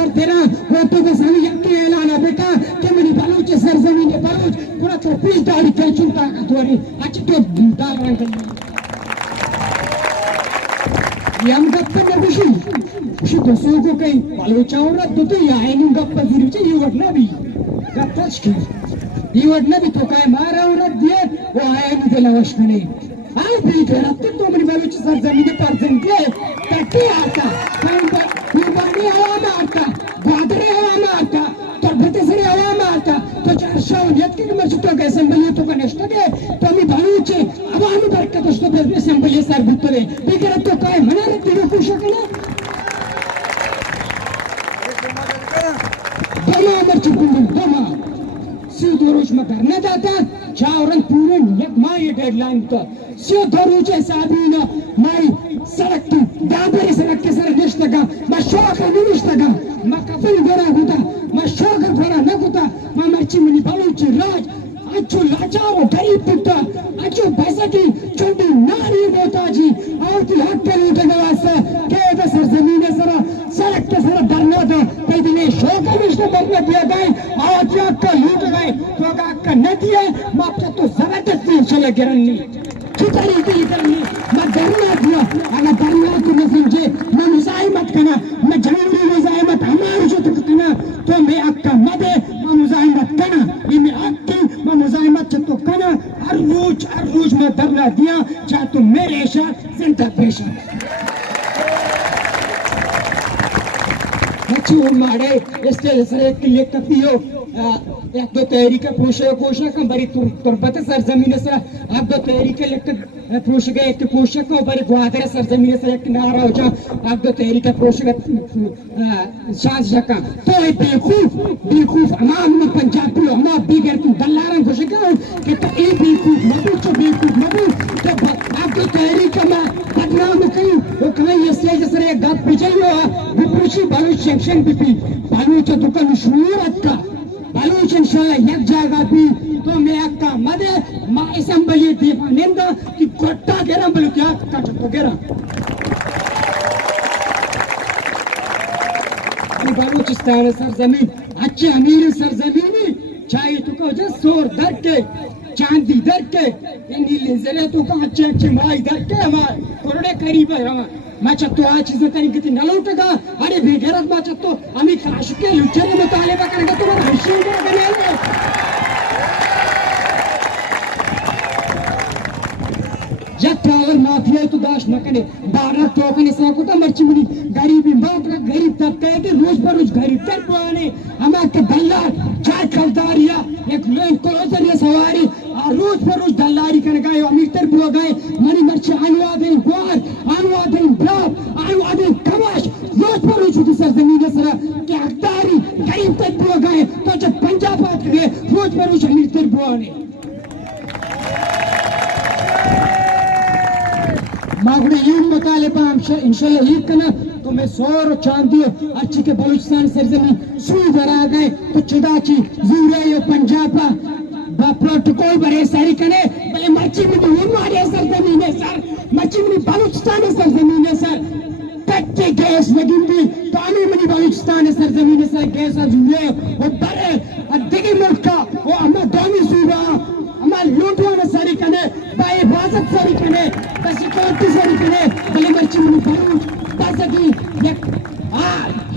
خبر تیرا وہ تو بس ہمیں یقین اعلان ہے بیٹا کہ میری بلوچ سرزمین بلوچ پورا تو پیش داری کل چنتا کتوری اچھی تو دار رنگ یہ ہم گپ پر نبوشی تو سو کو کہیں بلوچاؤں رد دو تو یہ آئینی گپ پر ذریع چاہیے یہ وقت نبی گپ تشکی یہ وقت نبی تو کہیں مارا ہوں رد دیے وہ آئینی دے لوش کنے آئی بھی گرد تو میری بلوچ سرزمین پر زندگی تکی آتا یہ بانی ہوا میں آتا بادرے ہوا میں آتا تربتے سرے ہوا میں آتا تو چارشاؤنیت کی مرچتوں کے اسمبلیتوں کا نشتہ گئے تو ہمیں بلوچے عوامی برکت اس تو بزنس اسمبلی سر بھترے بیگرد تو کہیں منارت دیو کوشا کنا دوما مرچی بندن دوما سی دو روز میں کرنا جاتا چاورن پورے یک ماہ یہ ڈیڈ لائن تا سی دو روز حسابینا مائی سڑک تو دابری سڑک کے سر نشتگا ما شوق نشتگا ما کفل گرا ہوتا ما شوق گرا نگوتا ما مرچی منی بلوچی راج اچھو لاچاو غریب پتا اچھو بسکی چونٹی ناری موتا جی اور تی حق کے لوٹے گواسا کہ دا سرزمین سرا سڑک کے سرا برنا دا کئی دنے شوق نشتہ برنا دیا گئے اور تی حق کا لوٹ گئے تو اگر حق کا نہ دیا ما اپنا تو زبردستی انشاءاللہ گرنی کتنی کی کرنی میں درنا دیا اگر درنا کو نہ سمجھے میں مزاحمت کرنا میں جنوری مزاحمت ہمارے جو تک کرنا تو میں حق کا نہ دے میں مزاحمت کرنا یہ میں حق کی میں مزاحمت چھتو کرنا ہر روز میں درنا دیا چاہ تو میرے اشار زندہ پیشہ مچھی مارے اس کے سرے کے لیے کپیو ایک دو تحریک پوشا کم بری تربت سرزمین سر اب دو تحریک پوش گئے ایک پوشا کم بری گوادر سرزمین سر ایک نارا ہو جا اب دو تحریک پوش گئے شاز شکا تو ای بیخوف امام میں پنجابی ہو امام بیگر تم دلارن خوش گئے کہ تو ای بیخوف مبو تو اب دو تحریک میں بدنام کہیں وہ کہیں یہ سیج سر ایک گات پیچھئی ہوا وہ پوچھی بلوچ شیکشن بھی پی بلوچ دکان شعورت کا بلوچ انشاءاللہ یک جائے بھی تو میں اکا مدے ما اسمبلی دیفا نندہ کہ گھٹا گیرہ بلوچ یا کچھتو گیرہ بلوچستان سرزمین اچھے امیر سرزمینی چاہیے تو کہو جا سور در کے چاندی در کے انہی لنزلے تو کہا اچھے مائی در کے ہمارے کروڑے قریب ہے ہمارے میں چاہتو آج چیزیں طریقے تھی نہ لوٹے گا ارے بے غیرت میں چاہتو ہمیں کاشکے لچھے مطالبہ کرنے گا تو میں حشیر میں بنے گا جب ٹراول مافیا تو داشت نہ کرے بارہ ٹوکن اس طرح کو تا مرچی منی غریبی موت رکھ غریب تب کہے کہ روز پر روز غریب تر پوانے ہمیں کہ دلار چائے کھلداریا ایک لوگ کلوزر یہ سواری روز پر روز دلاری کرنے گئے امیر تر پوا گئے منی مرچی آنوا دیں گوار آنوا دیں بلاپ آنوا دیں کماش روز پر روز ہوتی سرزمین سرا کہ حقداری غریب تر پوا گئے تو جب پنجاب آت گئے روز پر روز امیر تر پوانے ماغوڑی یوں مطالبہ انشاءاللہ یہ کنا تو میں سور و چاندی اچھی کے بلوچستان سرزمین سوئی در آگئے تو چدا چی زورے و پنجابا با پروٹوکول برے ساری کنے بلے مرچی میں بھی ہمارے سرزمین ہے سر مرچی میں بلوچستان سرزمین ہے سر تک کے گیس لگن بھی تو آنی منی بلوچستان سرزمین ہے سر گیس زورے وہ برے دیگی ملک کا وہ ہمیں دومی سورا ہمیں لوٹوانا ساری کنے با حفاظت ساری کنے با سیکورٹی ساری کنے بلے مرچی منی بلوچ باسکی یک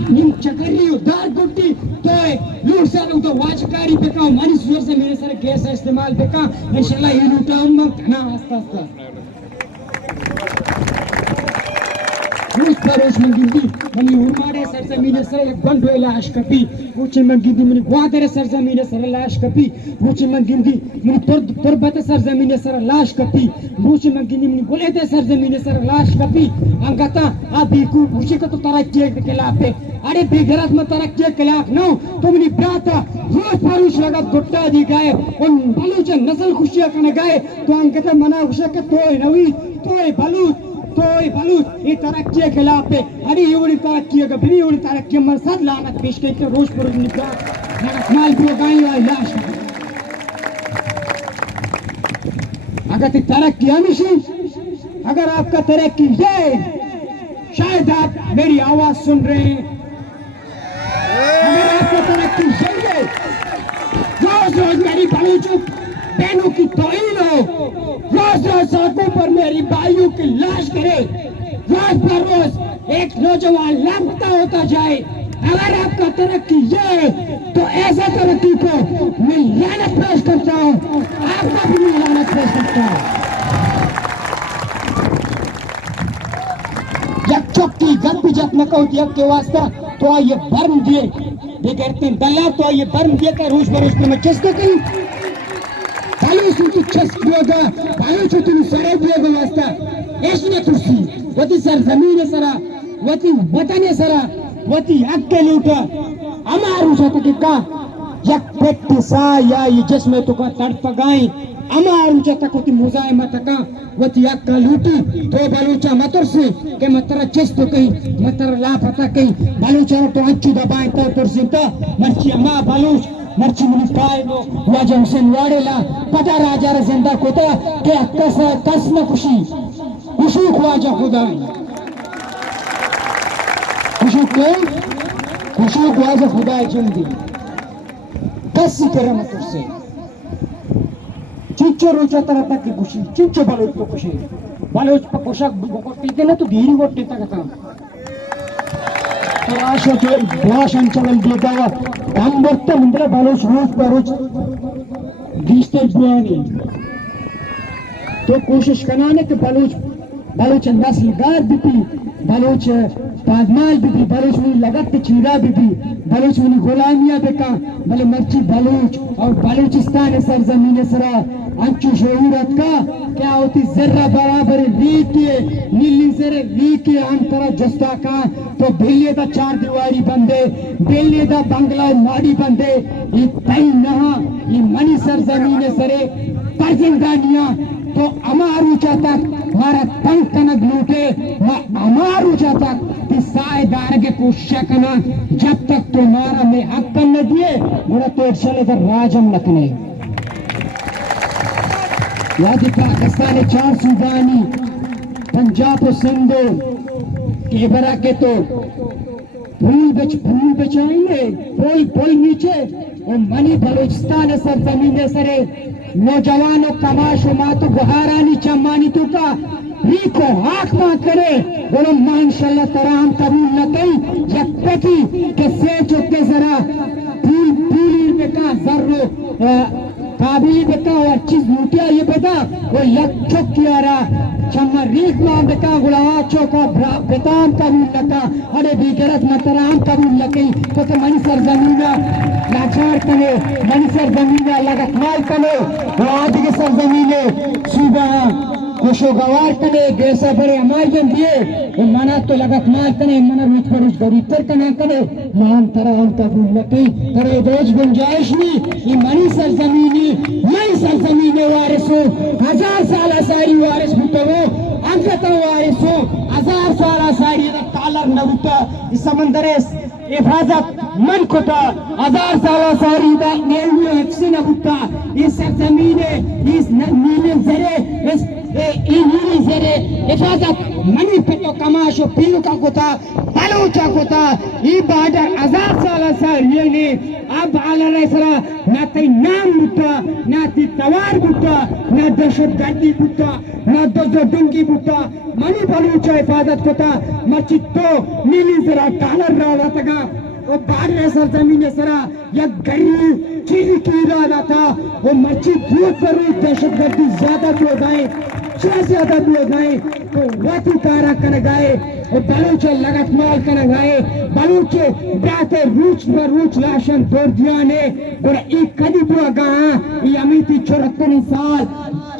نیم چکری و دار گھٹی تو لوٹ سے لوگ تو واجکاری پہ کہوں مانی سور سے میرے سر گیس استعمال پہ کہاں انشاءاللہ یہ لوٹا ہوں میں کھنا آستا آستا روز پر روز من گندی منی ہرمارے سرزمین سر ایک بندو علاش کپی روچے من گندی منی گوادر سرزمین سر علاش کپی روچے من گندی منی تربت سرزمین سر علاش کپی روچے من گندی منی بلیت سرزمین سر علاش کپی انگتا بیکو روچے کا تو ترقی کے خلاف ہے ارے بے غیرت میں ترقی کے خلاف نہ تو منی براتا روز پر روز لگا گھٹا دی گئے ان بلوچ نسل خوشیاں کرنے گئے تو انگتا منا خوشیاں کہ توئے نوی توئے بلوچ یہ ترقی کے خلاف ہے ارے یہ وڑی ترقی ہے بھی وڑی ترقی مرسد لعنت پیش کئی کہ روز پر روز نکلا نگت بھی گائیں وائی لاش اگر تی ترقی ہمیشی اگر آپ کا ترقی یہ شاید آپ میری آواز سن رہے ہیں ترقی چاہیے. روز روز میری بلوچوں بہنوں کی توہین ہو, روز روز سڑکوں پر میری بھائیوں کی لاش کرے, روز پر روز ایک نوجوان لاپتہ ہوتا جائے. اگر آپ کا ترقی یہ ہے تو ایسا ترقی کو میں لعنت پیش کرتا ہوں, آپ کا بھی میں لعنت پیش کرتا ہوں. یک چوکی گپ بھی جب میں کہوں یک کے واسطہ تو آئیے برم دیے یہ کہتے ہیں دلہ تو آئیے برم دیے کہ روز بروز میں چس تو کہیں بھائی اس کی چس کیوں گا بھائی چھو تم سرے دیے گا واسطہ ایش نے ترسی وطی سر زمین سرا وطی وطن سرا وطی حق کے لوٹا امارو چھتا کہ کا یک پیٹ سا یا یہ جسم تو کا تڑ پگائیں امارو چھتا کہ مزائمت کا وطی حق کا لوٹی تو بلوچہ مطر سے کہ مطرہ چس تو کہیں مطرہ لا پتا کہیں بلوچہ تو انچو دبائیں تو ترسی تا مرچی اما بلوچ مرچی منی پائنو واجہ حسین واڑیلا پتا راجہ را زندہ کوتا کہ کس نہ خوشی خوشوک واجہ خدای خوشوک کہیں خوشوک واجہ خدای جن دی کسی کرمت اس سے چنچو روچہ طرح تک کی خوشی چنچو بلوچ کو خوشی بلوچ پا خوشک بکوٹی دینا تو دیری گوٹی تک تھا تراشا جو باشن چلل دیگا ہم برتا مندرہ بلوچ روز بروچ دیشتے بیانی تو کوشش کنانے کہ بلوچ نسل گار بھی بھی بلوچ پادمال بھی بھی بلوچ منی لگت چیرہ بھی بھی بلوچ منی غلامیہ بکا بلے مرچی بلوچ اور بلوچستان سرزمین سرا انچو شعورت کا کیا ہوتی ذرہ برابر ریکے نیلی زرے ریکے ہم طرح جستا کا تو بھیلے دا چار دیواری بندے بھیلے دا بنگلہ ماڑی بندے یہ تین نہا یہ منی سرزمین سرے پرزندانیاں تو امارو چاہتا ہمارا تنگ کنگ لوٹے امارو چاہتا کہ سائے دارگے کوشش کنا جب تک تمہارا میں حق کرنے دیے بڑا تو چلے در راجم لکنے یادی پاکستان چار صوبانی پنجاب و سندھو کے برا کے تو پھول بچائیں پھول نیچے اور منی بلوچستان سرزمین سرے نوجوانوں کماش و ماتو بہارانی چمانی تو کا ریکو آنکھ ماں کرے بولو ماشاءاللہ ترام قبول نہ کئی یک پکی کہ سیچو کے ذرا پھولی بکا ذرو قابلی بکا اور چیز لوٹیا یہ بتا وہ یک چک کیا رہا چمہ ریک ماں بکا گلاہ چوکا بتام قبول لکا اڑے بیگرت مطرام قبول لکی تو کہ منی سرزمینہ لاچار کنے منی سرزمینہ لگت مال کنے وہ آدھے سرزمینے صوبہ خوشوگوار کنے گیسا بڑے ہمار جن دیے وہ منا تو لگت مال کنے منا روچ پروچ گریب تر کنا کنے مان ترام قبول لکی ترے دوج گنجائش نہیں یہ منی سرزمینی وارثو 1000 سالہ ساری وارث بتو انکتا وارثو 1000 سالہ ساری تالر نبتا اس سمندر حفاظت من کتا 1000 سالہ ساری دا نیلوی حفظی نبتا اس سرزمینے اس نیلن زرے اس نیلی زرے حفاظت منی پتو کماشو پیو کا کتا بلوچا کتا یہ بادر 1000 سالہ ساری نے اب علیہ السلام نہ تی نام بتا نہ تی توار بتا نہ دہشت گردی بتا نہ دزو ڈنگی بتا منی بلوچا حفاظت کتا مچتو نیلی زرا ڈالر راوہ تگا وہ بارے سرزمین سرا یا گری چیزی کی ارادہ تھا وہ مرچی دھوت پر روی دہشت گردی زیادہ بھی گئے زیادہ بھی گئے تو واتی کارا کر گئے وہ بلوچے لگت مال کر گئے بلوچے بیاتے روچ پر روچ لاشن دور دیانے اور ایک قدی پوا گاہاں یہ امیتی 74 سال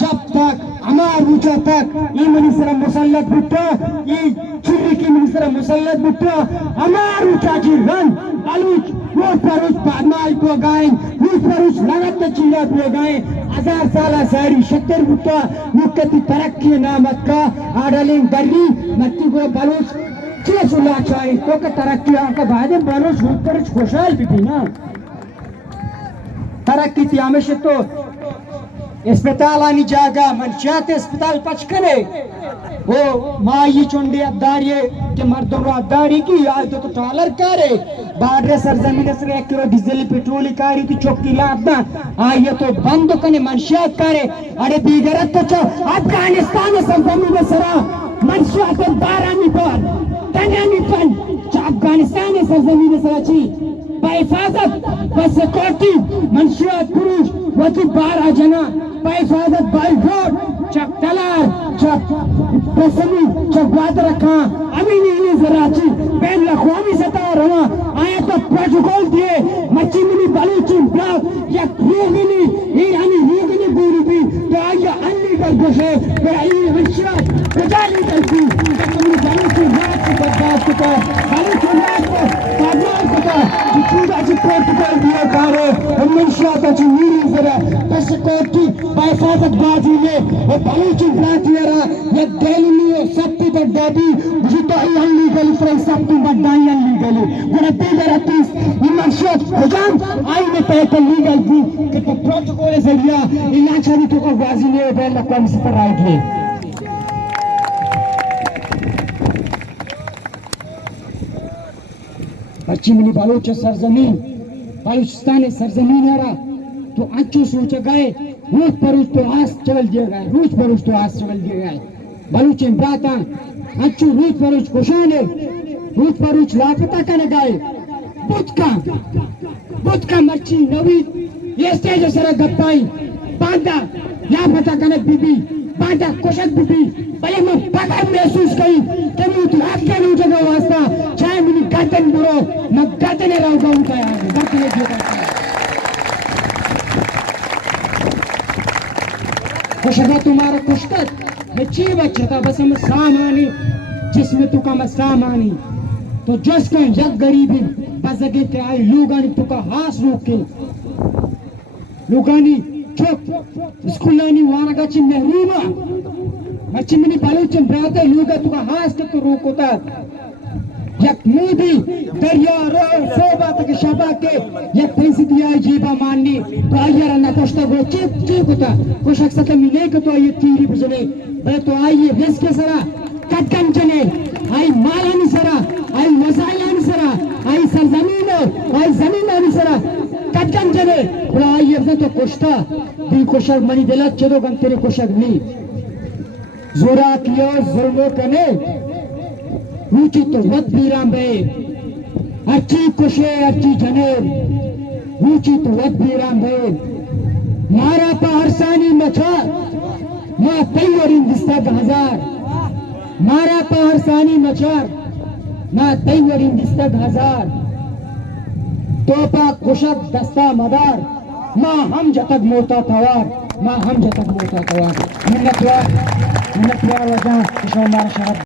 جب تک ہمار روچہ تک یہ منیسر مسلط بھٹا یہ چری کی منیسر مسلط بھٹا ہمار روچہ جی رن بلوچ روچ پر روچ پادمال پوا گائیں روچ پر روچ لگت چیلہ پوا گائیں 1000 سالہ ساری شکر بھٹا مکتی ترقی نامت کا آڈلیں گری متی کو بلوچ چیز اللہ چاہیے تو کہ ترقی آنکہ بعدیں بلوچ روچ پر روچ خوشحال بھی نا ترقی تھی ہمیشہ تو اسپتال آنی جاگا منشیات اسپتال پچکنے وہ مائی چونڈی ابداری کہ مردوں رو ابداری کی آج تو ٹالر کارے بارے سرزمین سے 1 کلو ڈیزل پیٹرولی کاری کی چوکی لابدہ آئیے تو بند کنے منشیات کارے اڑے دیگرت تو چھو افغانستان سرزمین سرا منشیات بارانی پر تنانی پر چھو افغانستان سرزمین سرا چی با حفاظت با سیکورٹی منشیات پروش وطی 12 جنا با حفاظت بائی روڈ چک تلار چک پسمی چک بات رکھا امینی انہی زراچی بین الاقوامی سطح رہا آیا تو پروٹوکول دیے مچی منی بلوچی بلاک یک روگنی ایرانی روگنی بوری بھی تو آیا انلی کر گوشے پھر آئی منشیات بجالی کرتی کہ منی بلوچی رات سے بدباد کتا بلوچی رات کو کاجار کتا چودا چی پروٹوکول دیے کارے منشیات چی میری زرا پس کوٹی با حفاظت بازی میں وہ بلوچی بلاتیرا یہ دیلیو سبتی بردابی جیتا ہی انلیگلی فرائی سبتی بردائی انلیگلی گوڑا دیگر اتیس منشیات حجام آئی میں پیتا لیگل دی کہ تو پروٹوکول ذریعہ اللہ چھاری تو کو بازی لے بین اقوامی سے پر آئی گئے بچی منی بلوچ سرزمین بلوچستان سرزمین ہے رہا تو انچو سوچے گئے روز پروز تو آس چل دیے گئے روز پروز تو آس چل دیے گئے بلوچ امبراتا انچو روز پروز کشانے روز پروز لاپتہ کرنے گئے بدھ کا مرچی نوید یہ سٹیج سرہ گپائی باندھا لاپتہ کرنے بی بی باندھا کشک بی بی بلے میں پکر محسوس کئی کہ میں تو آپ کے نو جگہ واسطہ چاہے منی گردن برو میں گردنے رہو گا ان کا یہاں گردنے جو کرتا ہے خوشگا تمہارا کشکت میں چی بچہ تھا بس ہمیں سامانی جس میں تو کا میں سامانی تو جس کا یک گریبی بزگی کے آئی لوگانی تو کا ہاس روک کے لوگانی چوک اسکولانی وارگا چی محرومہ مچی منی بلوچن براتے لوگا تو کا ہاس کے تو روک ہوتا یک مودی دریا رو صوبہ تک شبہ کے یک پینسی دیا جیبہ ماننی تو آئیے رہنا کشتا گو چیپ ہوتا کچھ اکسا ملے کہ تو آئیے تیری بجنے بے تو آئیے ویس کے سرا کٹکن چنے آئی مالانی سرا آئی وزائیانی سرا آئی سرزمین آئی زمینانی سرا کٹکن چنے بڑا آئیے رہنا تو کشتا دی کشک منی دلت چدو گم تیرے کشک نہیں زورا کیو ظلمو کنے روچی تو وقت بیران بے اچھی کشے اچھی جنیب روچی تو وقت بیران بے مارا پا ہرسانی مچار ما تیورین دستگ ہزار مارا پا ہرسانی مچار ما تیورین دستگ ہزار توپا کشک دستا مدار ما ہم جتگ موتا توار ما ہم جتگ موتا توار منت وار وجہ کشو مارا شرط